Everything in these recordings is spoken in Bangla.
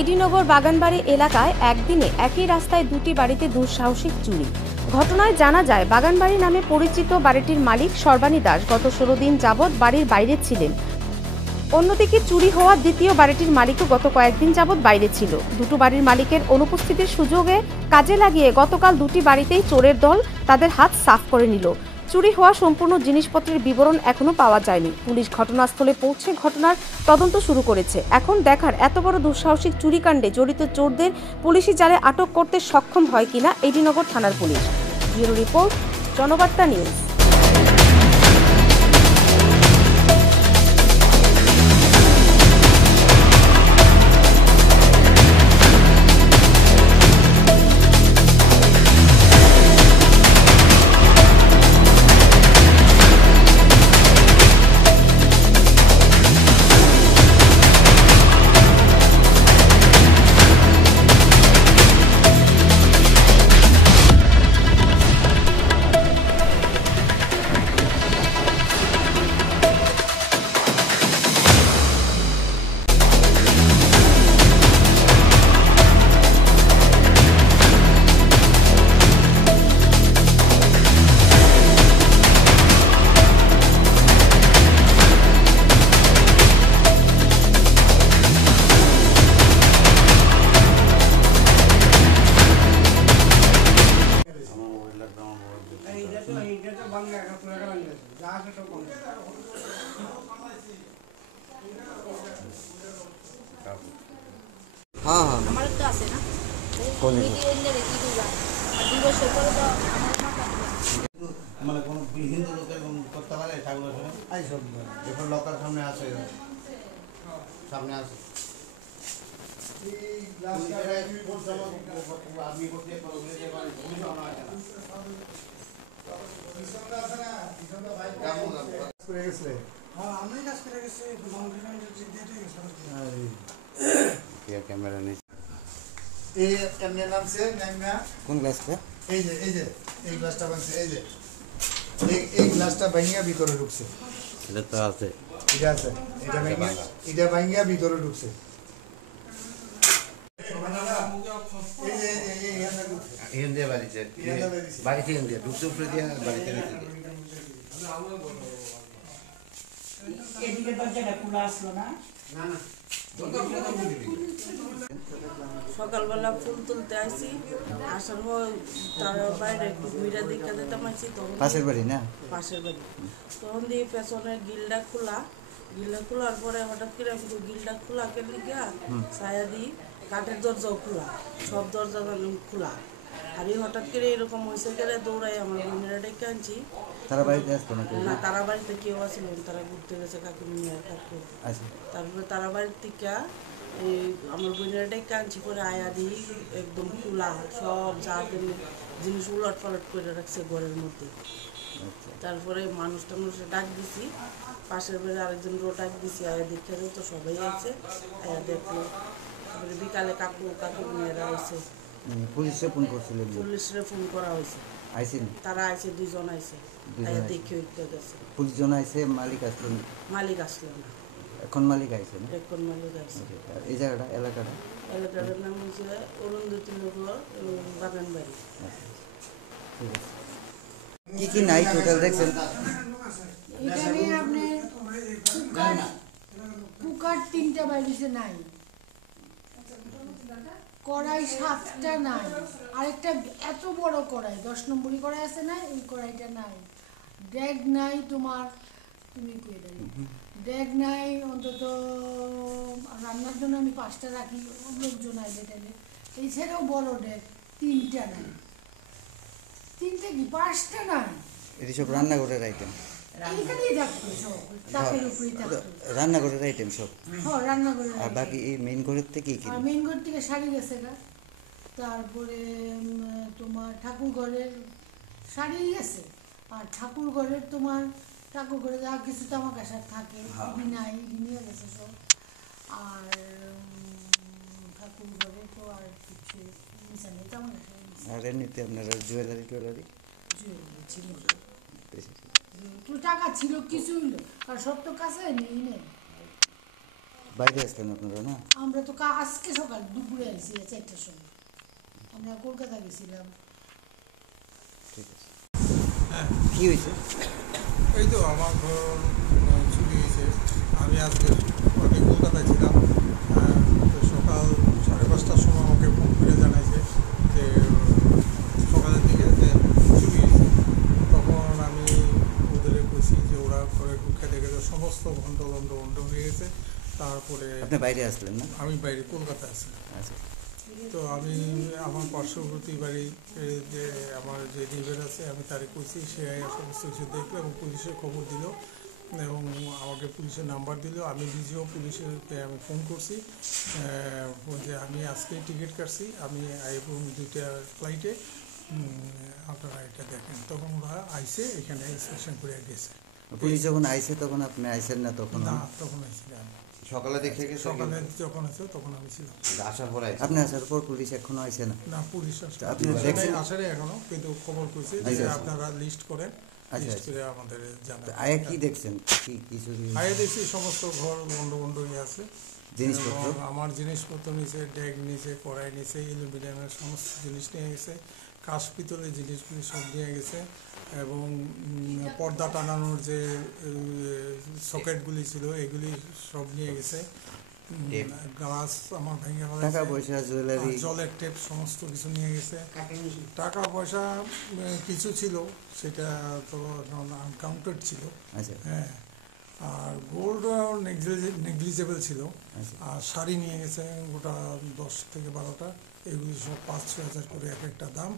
এডিনগর বাগানবাড়ি এলাকায় একদিনে একই রাস্তায় দুটি বাড়িতে দুঃসাহসিক চুরি। ঘটনায় জানা যায়, বাগানবাড়ি নামে পরিচিত বাড়িটির মালিক সর্বাণী দাস গত 16 দিন যাবৎ বাড়ির বাইরে ছিলেন। অন্যদিকে চুরি হওয়া দ্বিতীয় বাড়িটির মালিকও গত কয়েকদিন যাবৎ বাইরে ছিল। দুটো বাড়ির মালিকের অনুপস্থিতির সুযোগে কাজে লাগিয়ে গতকাল দুটি বাড়িতেই চোরের দল তাদের হাত সাফ করে নিল। চুরি হওয়া সম্পূর্ণ জিনিসপত্রের বিবরণ এখনো পাওয়া যায়নি। পুলিশ ঘটনাস্থলে পৌঁছে ঘটনার তদন্ত শুরু করেছে। এখন দেখার এত বড় দুঃসাহসিক চুরিকাণ্ডে জড়িত চোরদের পুলিশি জালে আটক করতে সক্ষম হয় কিনা এডিনগর থানার পুলিশ। Bureau report, Janabarta news. हाँ हाँ हमारे तो आसे ना कौन है মানে কোন হিন্দু লোকের করতে পারে ঠাকুর আই সব এখন লোকাল সামনে আসে সামনে আসে আপনি করতে পারবেন যে মানে পুলিশ আনা আছে না কিসমটা আছে না কিসমটা ভাই কাম করে গেছে হ্যাঁ আমি কাজ করে গেছি লংডিশন যে দিতে গেছে कैमरा नहीं এই এমনি নামছে নামনা कौन ग्लास पे এই যে এই গ্লাসটা ভাঙছে এই গ্লাসটা ভাঙিয়া ভিতরে ঢুকছে এটা তো আছে এটা আছে এটা ভাঙিয়া ভিতরে ঢুকছে হিন্দে বাড়িতে বাড়িতে হিন্দে ঢুকছে উপরে দিয়ে বাড়িতে রেখে দিয়ে এদিকে দরজাটা খোলা আসলো না না না সকালবেলা ফুল তুলতে আসি, আসার পর তার বাইরে একটু ঘুরে দিকে যেতে পারছি, তখন পাশের বাড়ি না পাশের বাড়ি তখন দিয়ে পেছনের গিলটা খোলার পরে হঠাৎ করে গিলটা খোলা কেটে গিয়া ছায়া দিই কাঠের দরজাও খোলা, সব দরজা খোলা। আর এই হঠাৎ করে এরকম হয়েছে গেলে দৌড়াই আমার বোনেরা ডেকে আনছি। তারা বাড়িতে আসতো না না, তারা বাড়িতে কেউ আসলেন, তারা ঘুরতে গেছে কাকিমনি আর কাকু। তারপরে তারা বাড়ির থেকে এই আমার বোনেরা ডেকে আনছি, পরে আয়া দিই একদম খোলা, সব যা জিনিস উলট পালট করে রাখছে ঘরের মধ্যে। তারপরে মানুষ ডাক দিছি, পাশের বাড়ি আরেকজন ডাক দিছি, আয়া দেখে তো সবাই আছে, আয়া দেখলো। তারপরে বিকালে কাকুমনিরা আছে, পুলিশে ফোন করছিল পুলিশরে ফোন করা হয়েছে, আইসেন তারা আইছে, দুজন আইছে, আয়া দেখে উঠতে গেছে। পুলিশ জন আইসে, মালিক আসলো না? মালিক আসলো না, এখন মালিক আইসে না? এখন মালিক আইছে। এই জায়গাটা এলাকাটার নাম হচ্ছে অরুন্ধতী নগর বাগানবাড়ি। ঠিক আছে, কি কি নাই টোটাল দেখছেন? এখানে আপনি কুকার 3টা বাইরেছে নাই, কড়াই 7টা নাই, আরেকটা এত বড় কড়াই 10 নম্বরই কড়াই আছে না, এই কড়াইটা নাই। ড্যাগ নাই, তোমার তুমি কই দেন ড্যাগ নাই, অন্তত রান্নার জন্য আমি 5টা রাখি, লোকজন আইলে টাইলে। এই ছেড়েও বড় ড্যাগ 3টা নাই, 3টা কি 5টা নাই। এটি সব রান্নাঘরের আইটেম, এইখানেই থাকতো সব, তাপের উপরেই থাকতো। রান্নাঘরের আইটেম সব? হ্যাঁ, রান্নাঘরে। আর বাকি এই মেইন ঘরের থেকে কি? আর মেইন ঘর থেকে শাড়ি গেছে গা, তারপরে তোমার ঠাকুর ঘরের শাড়ি গেছে, আর ঠাকুর ঘরের তোমার ঠাকুর ঘরে যা কিছু তামা কাঁসার থাকে নাই, নিয়ে গেছে সব। আর ঠাকুর ঘরে তো আর কিছু মিশা নেই, তামা কাঁসার আর এমনিতে আপনারা জুয়েলারি জুয়েলারি ছিল, বেশি টাকা ছিল কিছুই, আর সব তো কাছে নেই নেই। বাইরে আসলেন আপনারা না? আমরা তো আজকে সকাল দুপুরে আইছি 4টার সময়, আমরা কলকাতা গেছিলাম। ঠিক আছে, কি হয়েছে? এই তো আমার ঘর চুরি হয়েছে। আমি আজকে কলকাতায় ছিলাম, তো সকাল 5:30টার সময় আমাকে ফোন করে জানাইছে যে সকালের দিকে যে চুরি হয়েছে। তখন আমি ওদের বলছি যে ওরা ঘরে ঢুকে দেখে যে সমস্ত ঘন্ট হয়ে গেছে। তারপরে আপনি বাইরে আসলেন না? আমি বাইরে কলকাতায় আছি। আচ্ছা, তো আমি আমার পার্শ্ববর্তী বাড়ি যে আমার যে নেইবার আছে আমি তারে কইছি, সে সমস্ত কিছু দেখলো এবং পুলিশে খবর দিল এবং আমাকে পুলিশের নাম্বার দিল। আমি নিজেও পুলিশকে আমি ফোন করছি যে আমি আজকে টিকিট কাটছি, আমি এবং 2টা ফ্লাইটে, আপনারা এটা দেখেন। তখন ওরা আইসে এখানে ইন্সপেকশন করে গেছে। পুলিশ যখন আইছে তখন আপনি আইছেন না? তখন না, তখন আইসি না। সকালে দেখে গেছে, সকালে যখন আছে তখন আমি ছিলাম। আসার পর আইছে। আপনি আসার পর পুলিশ এখনো আইছে না? না, পুলিশ আসছে, আপনি দেখছেন? আসেনি এখনো, কিন্তু খবর করছে যে আচ্ছা, আচ্ছা। আপনারা লিস্ট করেন, আচ্ছা, লিস্ট আচ্ছা। করে আমাদের জানান। আয়া কি দেখছেন? কি কিছু আগে দেখছি সমস্ত ঘর বন্ধ হয়ে আছে। জিনিসপত্র? এবং আমার জিনিসপত্র নিচে, ডেক নিচে, কড়াই নিচে, অ্যালুমিনিয়ামের সমস্ত জিনিস নিয়ে গেছে, কাঁচ পিতলের জিনিসগুলি সব নিয়ে গেছে এবং পর্দা টানানোর যে সকেটগুলি ছিল এগুলি সব নিয়ে গেছে। গ্লাস আমার ভেঙে টাকা ফেলেছে, পয়সা, জুয়েলারি? জলের টেপ সমস্ত কিছু নিয়ে গেছে। টাকা পয়সা কিছু ছিল, সেটা তো আনকাউন্টেড ছিল। আচ্ছা, হ্যাঁ, আর গোল্ড নেগলিজেবল ছিল। আচ্ছা। আর শাড়ি নিয়ে গেছে গোটা 10 থেকে 12টা, এগুলি সব 5-6 হাজার করে এক একটা দাম।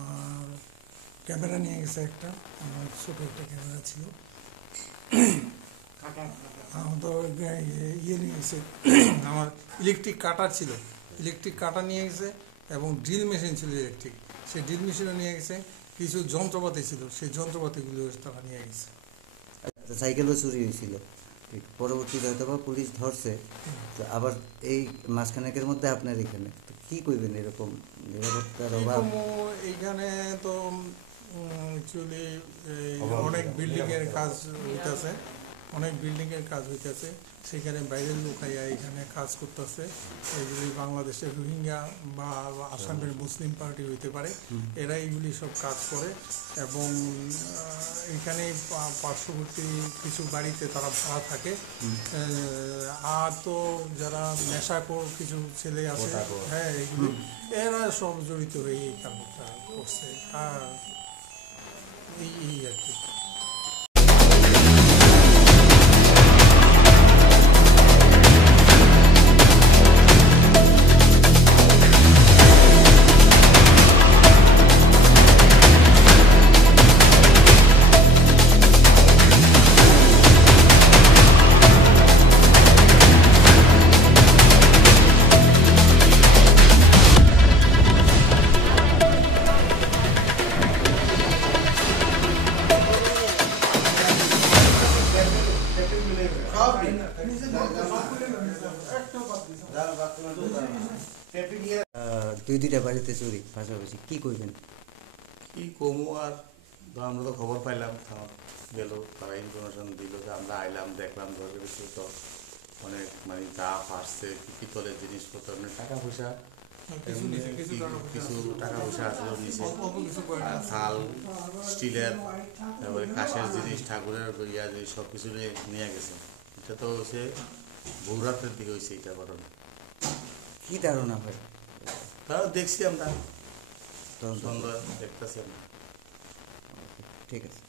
আর ক্যামেরা নিয়ে গেছে একটা, আমার ছোটো একটা ক্যামেরা ছিল। তো ইয়ে নিয়ে গেছে, আমার ইলেকট্রিক কাটার ছিল, ইলেকট্রিক কাটা নিয়ে গেছে এবং ড্রিল মেশিন ছিল ইলেকট্রিক, সেই ড্রিল মেশিনও নিয়ে গেছে। কিছু যন্ত্রপাতি ছিল, সেই যন্ত্রপাতিগুলো তারা নিয়ে গেছে। সাইকেলও চুরি হয়েছিল। ঠিক, পরবর্তীতে হয়তো বা পুলিশ ধরছে, তো আবার এই মাসখানেকের মধ্যে আপনার এখানে তো কি করবেন? এরকম নিরাপত্তার অভাব। এইখানে তো অ্যাকচুয়ালি অনেক বিল্ডিংয়ের কাজ হইতেছে, সেখানে বাইরের লোক আইয়া এখানে কাজ করতেছে। এইগুলি বাংলাদেশের রোহিঙ্গা বা আসামের মুসলিম পার্টি হইতে পারে, এরা এইগুলি সব কাজ করে এবং এখানে পার্শ্ববর্তী কিছু বাড়িতে তারা ভাড়া থাকে। আর তো যারা নেশাখোর কিছু ছেলে আছে, হ্যাঁ, এইগুলি এরা সব জড়িত হয়ে এই কাজটা করছে। আর এই আর কি। দুইটা বাড়িতে চুরি পাশাপাশি, কি করবেন? কি কমু আর, তো আমরা তো খবর পাইলাম, গেল তারা ইনফরমেশন দিল যে আমরা আইলাম, দেখলাম ঘরের ভিতরে তো অনেক মানে যা ফাঁসছে, পিতলের জিনিসপত্র, মানে টাকা পয়সা, কিছু টাকা পয়সা আসলো নিচে, থাল, স্টিলের, তারপরে কাঁচের জিনিস, ঠাকুরের ইয়া জিনিস সব কিছু নিয়ে গেছে। এটা তো হচ্ছে ভোররাতের দিকে হয়েছে এটা ঘটনা। কি ধারণা হয়? তাও দেখছি আমরা, তদন্ত সন্ধ্যা দেখতেছি আমরা। ঠিক আছে।